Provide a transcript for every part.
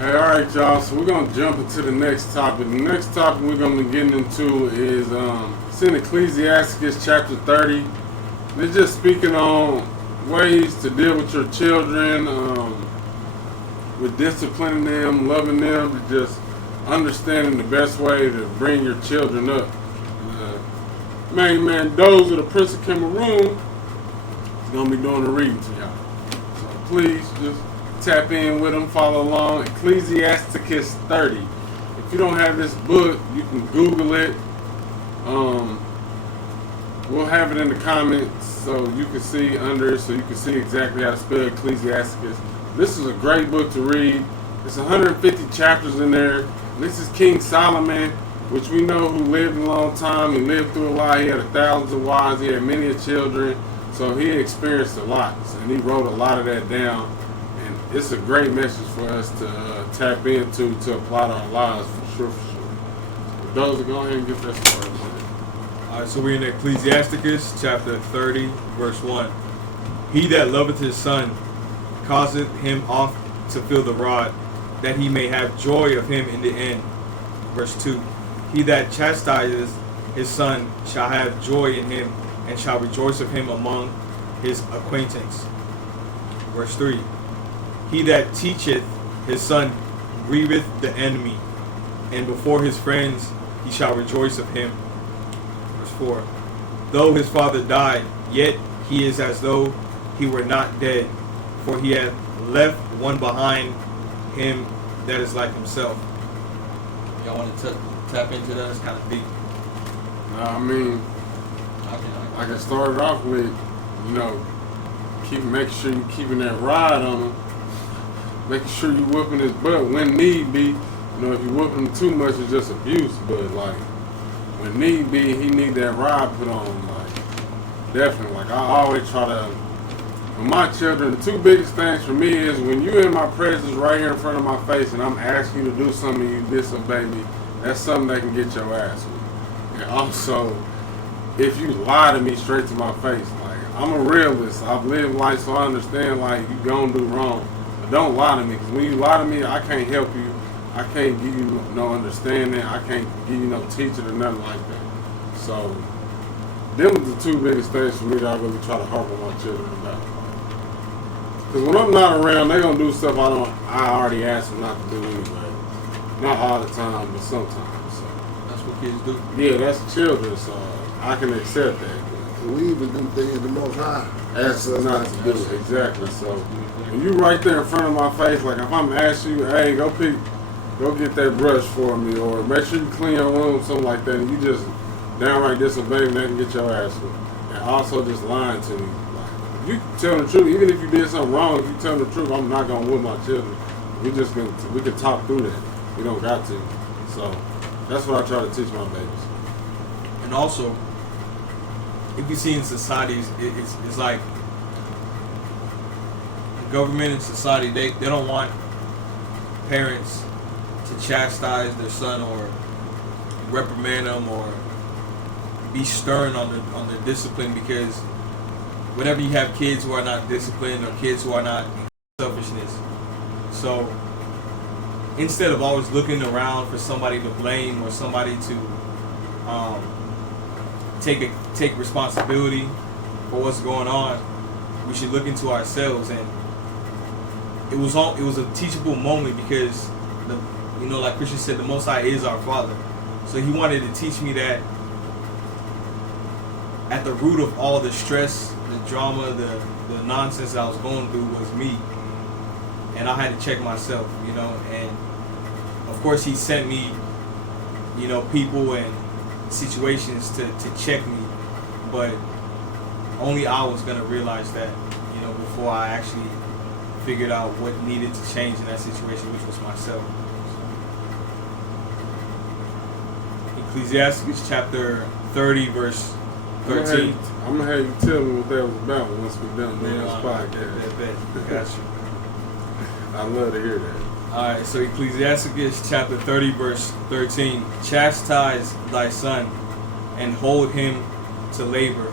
Hey, all right, y'all. So we're gonna jump into the next topic. The next topic we're gonna be getting into is it's in Ecclesiasticus chapter 30. It's just speaking on ways to deal with your children, with disciplining them, loving them, just understanding the best way to bring your children up. Main man Doze of the Prince of Cameroon is gonna be doing the reading to y'all. So please just tap in with them, follow along. Ecclesiasticus 30. If you don't have this book, you can Google it. We'll have it in the comments so you can see under it, so you can see exactly how to spell Ecclesiasticus. This is a great book to read. It's 150 chapters in there. This is King Solomon, which we know who lived a long time. He lived through a lot. He had thousands of wives. He had many children. So he experienced a lot. And he wrote a lot of that down. And it's a great message for us to tap into, to apply to our lives, for sure, for sure. But those are go ahead and get that started. Alright, so we're in Ecclesiasticus chapter 30, verse 1. He that loveth his son causeth him oft to feel the rod, that he may have joy of him in the end. Verse 2. He that chastises his son shall have joy in him, and shall rejoice of him among his acquaintance. Verse 3. He that teacheth his son grieveth the enemy, and before his friends he shall rejoice of him. Verse 4. Though his father died, yet he is as though he were not dead, for he hath left one behind him that is like himself. Y'all want to tap into that? It's kind of deep. I mean, I can start it off with, making sure you're keeping that rod on him, making sure you're whooping his butt when need be. If you're whooping him too much, it's just abuse. But when need be, he need that rod put on him. Definitely. I always try to. For my children, the two biggest things for me is when you're in my presence right here in front of my face and I'm asking you to do something and you disobey me, that's something that can get your ass with. And also, if you lie to me straight to my face, I'm a realist. I've lived life, so I understand you gonna do wrong. But don't lie to me, because when you lie to me, I can't help you. I can't give you no understanding. I can't give you no teaching or nothing like that. So, them are the two biggest things for me that I really try to harp on my children about. Because when I'm not around, they're going to do stuff I already asked them not to do anyway. Not all the time, but sometimes. So. That's what kids do. Yeah, that's children, so I can accept that. We even do things the Most High asks us not to do. Exactly. So when you right there in front of my face, if I'm asking you, hey, go get that brush for me, or make sure you clean your room, something like that, and you just downright disobey me, they can get your ass with. And also just lying to me. If you tell the truth, even if you did something wrong, if you tell the truth, I'm not gonna whip my children. We can talk through that. We don't got to. So that's what I try to teach my babies. And also, if you see in societies, it's like the government and society, they don't want parents to chastise their son or reprimand them or be stern on the discipline, because whenever you have kids who are not disciplined or kids who are not selfishness, so instead of always looking around for somebody to blame or somebody to take responsibility for what's going on, we should look into ourselves. And it was a teachable moment, because like Christian said, the Most High is our Father. So he wanted to teach me that at the root of all the stress, the drama, the nonsense that I was going through was me. And I had to check myself, and of course he sent me, people and situations to check me, but only I was going to realize that, before I actually figured out what needed to change in that situation, which was myself. Ecclesiasticus chapter 30, verse 13. I'm going to have you tell me what that was about once we're done with this podcast. Got you. I love to hear that. Alright, so Ecclesiasticus chapter 30, verse 13. Chastise thy son, and hold him to labor,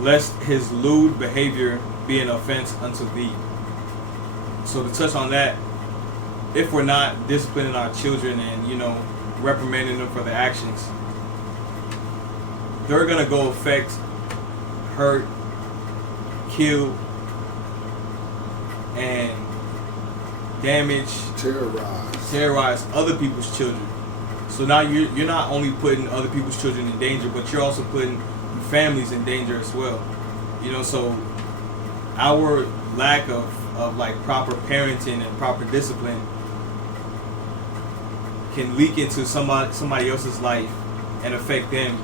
lest his lewd behavior be an offense unto thee. So to touch on that, if we're not disciplining our children and, you know, reprimanding them for their actions, they're gonna go affect, hurt, kill, and damage, terrorize other people's children. So now you're not only putting other people's children in danger, but you're also putting families in danger as well. You know, so our lack of like proper parenting and proper discipline can leak into somebody else's life and affect them,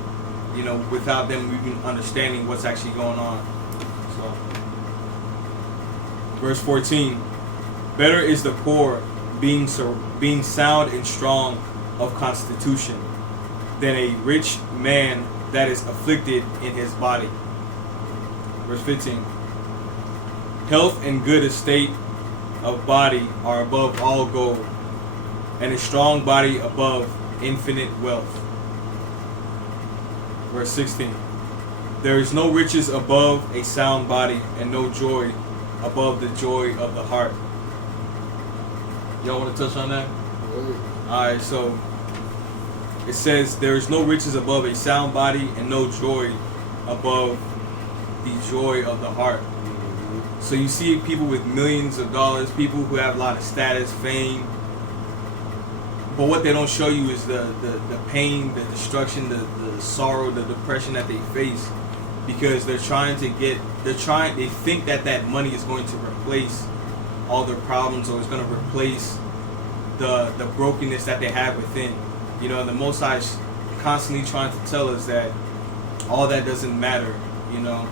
you know, without them even understanding what's actually going on. So, verse 14, better is the poor being sound and strong of constitution than a rich man that is afflicted in his body. Verse 15, health and good estate of body are above all gold, and a strong body above infinite wealth. Verse 16, there is no riches above a sound body, and no joy above the joy of the heart. Y'all want to touch on that? Alright, so it says there is no riches above a sound body, and no joy above the joy of the heart. So you see people with millions of dollars, people who have a lot of status, fame, but what they don't show you is the pain, the destruction, the sorrow, the depression that they face, because they think that money is going to replace all their problems, or it's going to replace the brokenness that they have within. You know, and the Most High is constantly trying to tell us that all that doesn't matter. You know,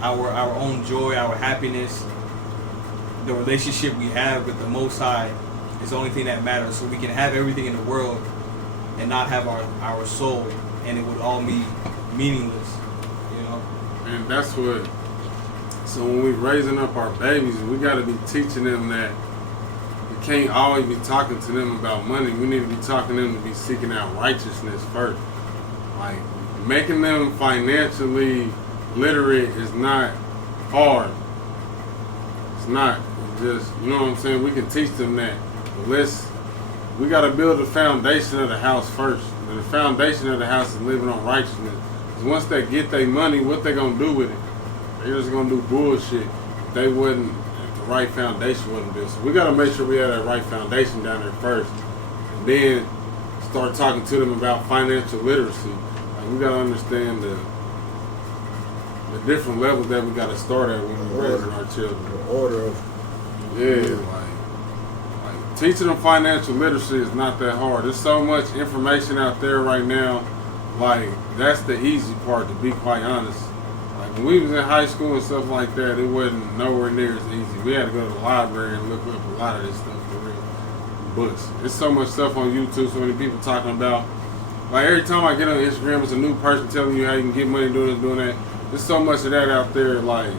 our own joy, our happiness, the relationship we have with the Most High is the only thing that matters. So we can have everything in the world and not have our soul, and it would all be meaningless. You know, and that's what. So when we're raising up our babies, we got to be teaching them that we can't always be talking to them about money. We need to be talking to them to be seeking out righteousness first. Like, making them financially literate is not hard. It's not. It's just, you know what I'm saying? We can teach them that. But we got to build the foundation of the house first. The foundation of the house is living on righteousness. Because once they get their money, what they going to do with it? They're just going to do bullshit. If the right foundation wasn't built. So we got to make sure we have that right foundation down there first. And then start talking to them about financial literacy. Like, we got to understand the different levels that we got to start at when we're raising our children. The order of... Yeah, like teaching them financial literacy is not that hard. There's so much information out there right now. Like, that's the easy part, to be quite honest. Like, when we was in high school and stuff like that, it wasn't nowhere near as easy. We had to go to the library and look up a lot of this stuff for real. Books. There's so much stuff on YouTube, so many people talking about. Like, every time I get on Instagram, it's a new person telling you how you can get money doing this, doing that. There's so much of that out there. Like,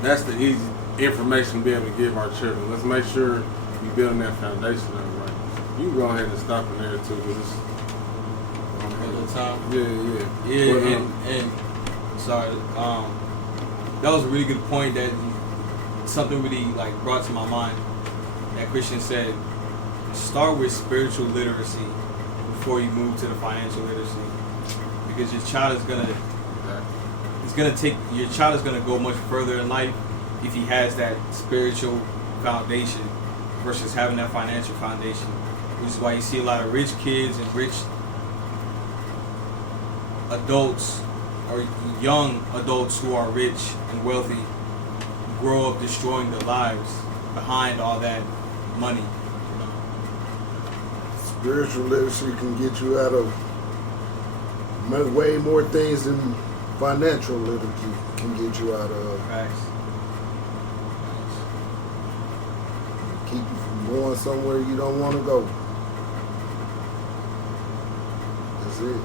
that's the easy information to be able to give our children. Let's make sure we building that foundation up right. You can go ahead and stop in there too, because it's a little time. Yeah. But, and sorry, that was a really good point. That something really like brought to my mind. That Christian said, start with spiritual literacy before you move to the financial literacy, because your child is gonna go much further in life if he has that spiritual foundation versus having that financial foundation. Which is why you see a lot of rich kids and rich adults or young adults who are rich and wealthy grow up destroying their lives behind all that money. Spiritual literacy can get you out of way more things than financial literacy can get you out of. Facts. Keep you from going somewhere you don't want to go. That's it.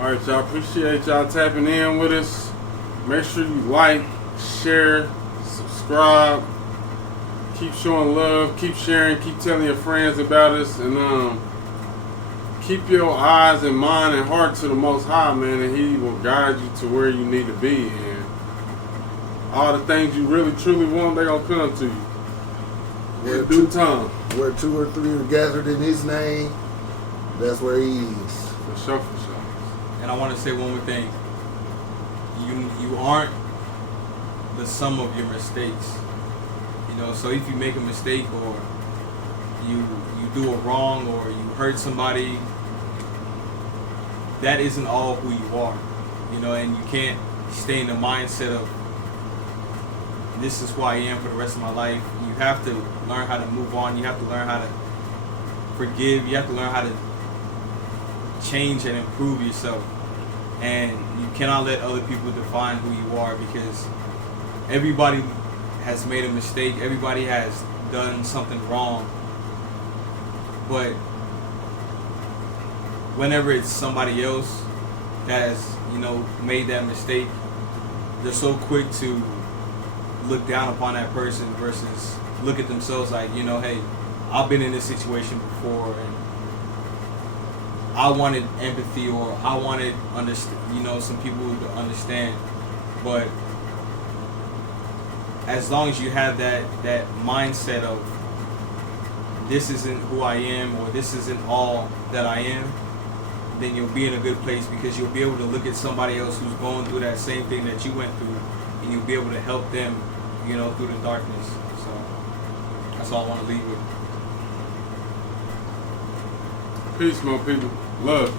all right, y'all. Appreciate y'all tapping in with us. Make sure you like, share, subscribe. Keep showing love. Keep sharing. Keep telling your friends about us. And keep your eyes and mind and heart to the Most High, man. And He will guide you to where you need to be. And all the things you really truly want, they gonna come to you Where in due time. Where 2 or 3 are gathered in His name, that's where He is. For sure, for sure. And I want to say one more thing. You aren't the sum of your mistakes. You know, so if you make a mistake or you do a wrong or you hurt somebody, that isn't all who you are. You know, and you can't stay in the mindset of this is who I am for the rest of my life. You have to learn how to move on. You have to learn how to forgive. You have to learn how to change and improve yourself. And you cannot let other people define who you are, because everybody has made a mistake. Everybody has done something wrong. But whenever it's somebody else that has, you know, made that mistake, they're so quick to look down upon that person versus look at themselves like, you know, hey, I've been in this situation before and I wanted empathy, or I wanted some people to understand. But as long as you have that mindset of this isn't who I am, or this isn't all that I am, then you'll be in a good place, because you'll be able to look at somebody else who's going through that same thing that you went through, and you'll be able to help them, you know, through the darkness. So that's all I want to leave with. Peace, my people. Love.